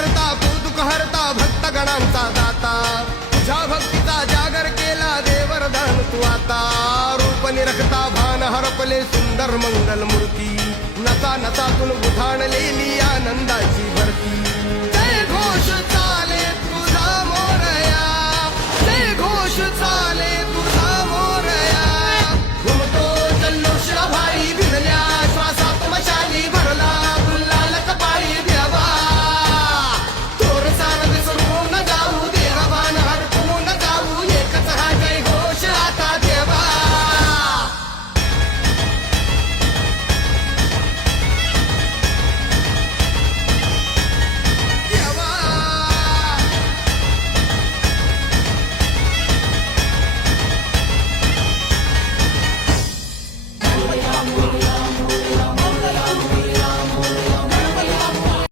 करता तू दुःख हरता भक्त गणांचा दाता तुझ्या भक्तीचा जागर केला देवरदान तू आता रूप निरखता भान हरपले सुंदर मंगल मूर्ती नसा नसातून उधाणलेली आनंद